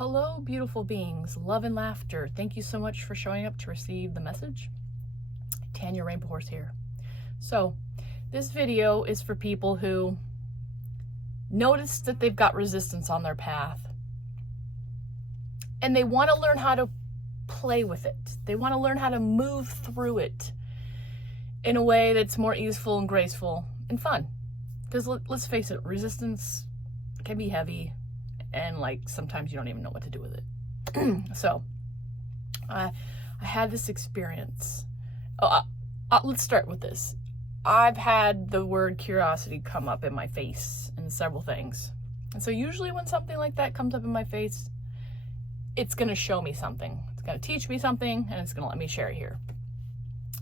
Hello, beautiful beings, love and laughter. Thank you so much for showing up to receive the message. Tanya Rainbow Horse here. So, this video is for people who notice that they've got resistance on their path and they want to learn how to play with it. They want to learn how to move through it in a way that's more easeful and graceful and fun. Because let's face it, resistance can be heavy. And like sometimes you don't even know what to do with it. So I had this experience. Let's start with this. I've had the word curiosity come up in my face in several things. And so usually when something like that comes up in my face, it's going to show me something. It's going to teach me something, and it's going to let me share it here.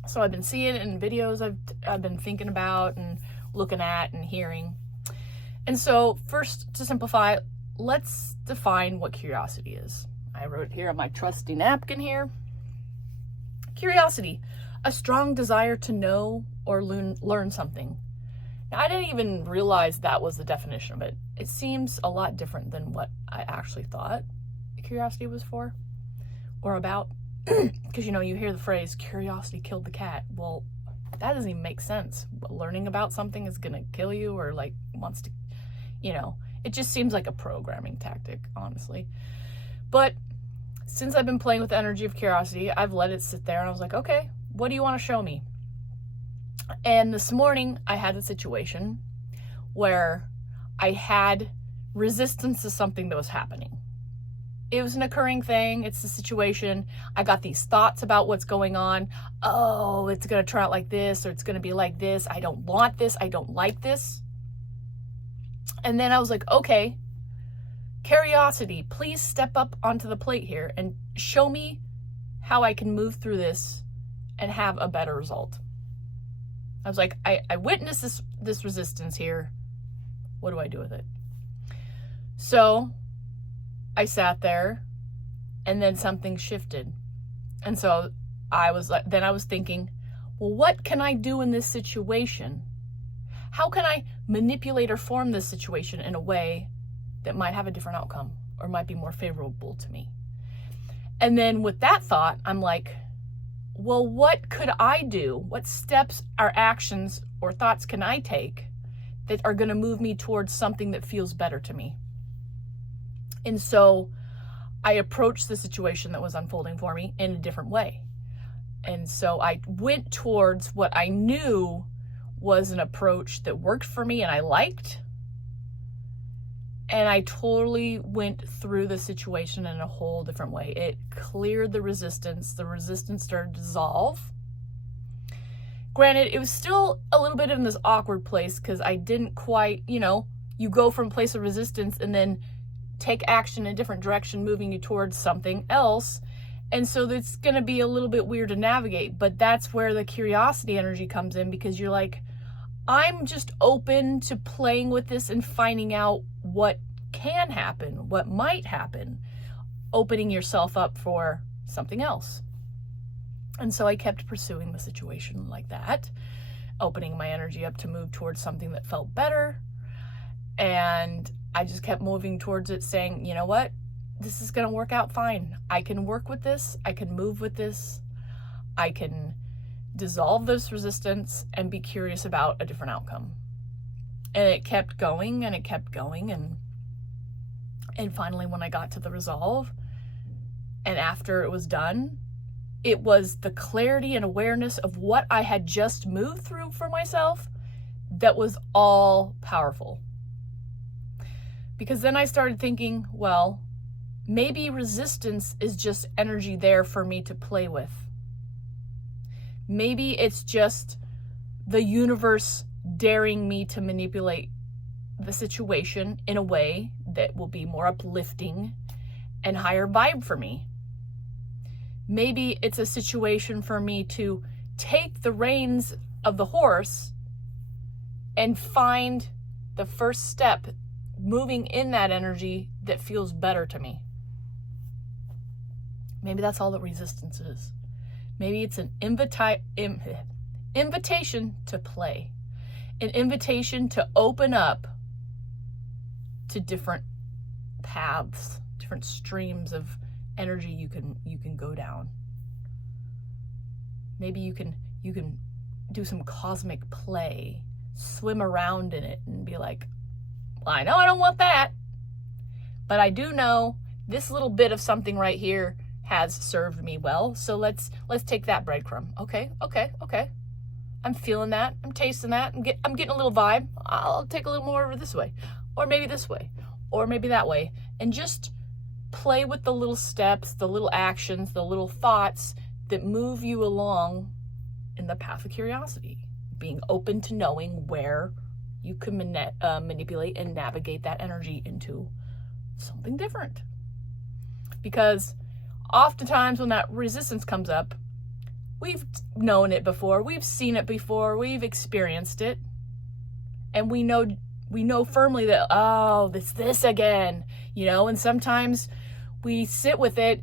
So I've been seeing it in videos I've been thinking about and looking at and hearing. And so first, to simplify, let's define what curiosity is. I wrote it here on my trusty napkin here. Curiosity, a strong desire to know or learn something. Now, I didn't even realize that was the definition of it. It seems a lot different than what I actually thought curiosity was for or about. Because, you hear the phrase, curiosity killed the cat. Well, that doesn't even make sense. Learning about something is going to kill you or wants to, it just seems like a programming tactic, honestly. But since I've been playing with the energy of curiosity, I've let it sit there and I was like, okay, what do you want to show me? And this morning I had a situation where I had resistance to something that was happening. It was an occurring thing. It's the situation. I got these thoughts about what's going on. Oh, it's going to turn out like this, or it's going to be like this. I don't want this. I don't like this. And then I was like, okay, curiosity, please step up onto the plate here and show me how I can move through this and have a better result. I was like, I witnessed this resistance here. What do I do with it? So I sat there and then something shifted. And so I was thinking, well, what can I do in this situation? How can I manipulate or form this situation in a way that might have a different outcome or might be more favorable to me? And then with that thought, I'm like, well, what could I do? What steps or actions or thoughts can I take that are going to move me towards something that feels better to me? And so I approached the situation that was unfolding for me in a different way. And so I went towards what I knew was an approach that worked for me and I liked. And I totally went through the situation in a whole different way. It cleared the resistance. The resistance started to dissolve. Granted, it was still a little bit in this awkward place because I didn't quite, you go from a place of resistance and then take action in a different direction, moving you towards something else. And so it's going to be a little bit weird to navigate, but that's where the curiosity energy comes in, because you're like, I'm just open to playing with this and finding out what can happen, what might happen, opening yourself up for something else. And so I kept pursuing the situation like that, opening my energy up to move towards something that felt better. And I just kept moving towards it, saying, you know what? This is going to work out fine. I can work with this. I can move with this. I can dissolve this resistance and be curious about a different outcome. And it kept going and it kept going. And finally, when I got to the resolve, and after it was done, it was the clarity and awareness of what I had just moved through for myself that was all powerful. Because then I started thinking, well, maybe resistance is just energy there for me to play with. Maybe it's just the universe daring me to manipulate the situation in a way that will be more uplifting and higher vibe for me. Maybe it's a situation for me to take the reins of the horse and find the first step moving in that energy that feels better to me. Maybe that's all that resistance is. Maybe it's an invitation to play, an invitation to open up to different paths different streams of energy you can go down. Maybe you can do some cosmic play, swim around in it and be like, well, I know I don't want that, but I do know this little bit of something right here has served me well, so let's take that breadcrumb. Okay. I'm feeling that. I'm tasting that. I'm getting a little vibe. I'll take a little more over this way, or maybe this way, or maybe that way, and just play with the little steps, the little actions, the little thoughts that move you along in the path of curiosity, being open to knowing where you can manipulate and navigate that energy into something different. Because oftentimes when that resistance comes up, we've known it before, we've seen it before, we've experienced it, and we know firmly that, oh, it's this again, and sometimes we sit with it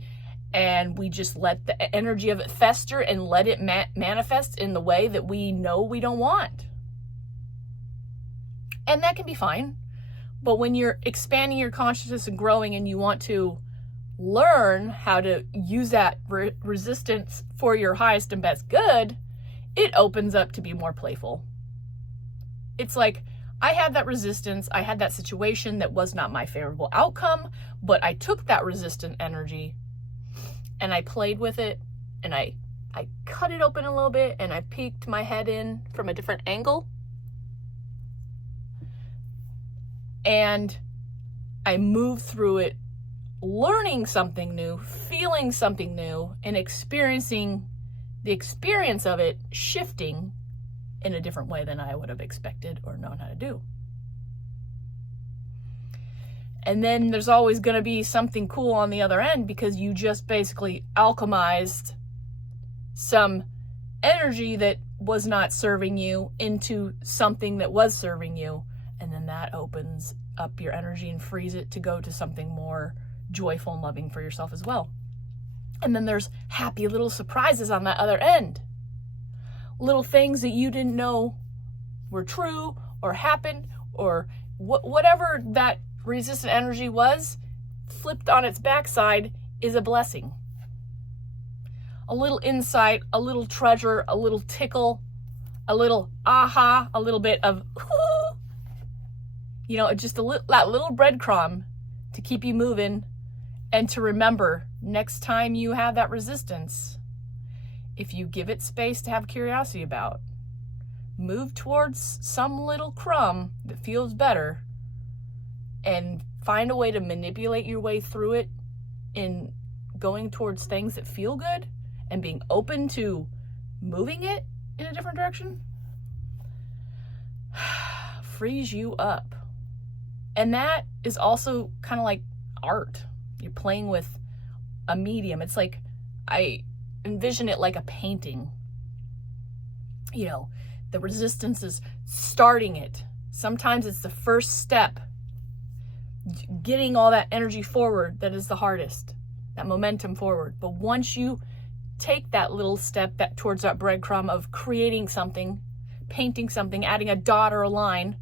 and we just let the energy of it fester and let it manifest in the way that we know we don't want. And that can be fine. But when you're expanding your consciousness and growing and you want to learn how to use that resistance for your highest and best good, it opens up to be more playful. It's like, I had that resistance, I had that situation that was not my favorable outcome, but I took that resistant energy and I played with it, and I cut it open a little bit, and I peeked my head in from a different angle, and I moved through it, learning something new, feeling something new, and experiencing the experience of it shifting in a different way than I would have expected or known how to do. And then there's always going to be something cool on the other end, because you just basically alchemized some energy that was not serving you into something that was serving you. And then that opens up your energy and frees it to go to something more joyful and loving for yourself as well. And then there's happy little surprises on that other end. Little things that you didn't know were true or happened, or whatever that resistant energy was, flipped on its backside, is a blessing. A little insight, a little treasure, a little tickle, a little aha, a little bit of just that little breadcrumb to keep you moving, and to remember next time you have that resistance, if you give it space to have curiosity about, move towards some little crumb that feels better, and find a way to manipulate your way through it in going towards things that feel good and being open to moving it in a different direction, frees you up. And that is also kind of like art. You're playing with a medium. It's like, I envision it like a painting. The resistance is starting it. Sometimes it's the first step, getting all that energy forward, that is the hardest, that momentum forward. But once you take that little step towards that breadcrumb of creating something, painting something, adding a dot or a line,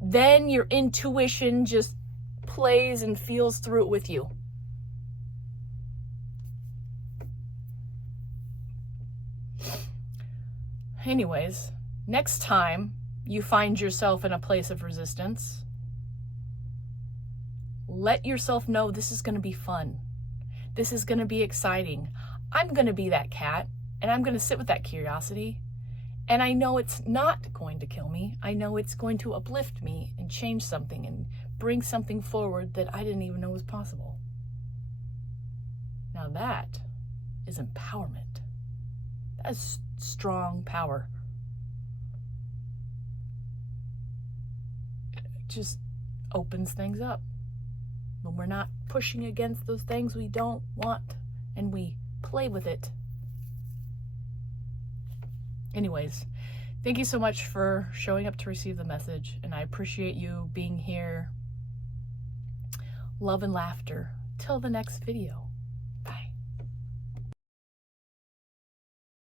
then your intuition just plays and feels through it with you. Anyways, next time you find yourself in a place of resistance, let yourself know this is going to be fun. This is going to be exciting. I'm going to be that cat, and I'm going to sit with that curiosity. And I know it's not going to kill me. I know it's going to uplift me and change something and bring something forward that I didn't even know was possible. Now that is empowerment. That's strong power. It just opens things up. When we're not pushing against those things we don't want, and we play with it. Anyways, thank you so much for showing up to receive the message, and I appreciate you being here. Love and laughter. Till the next video.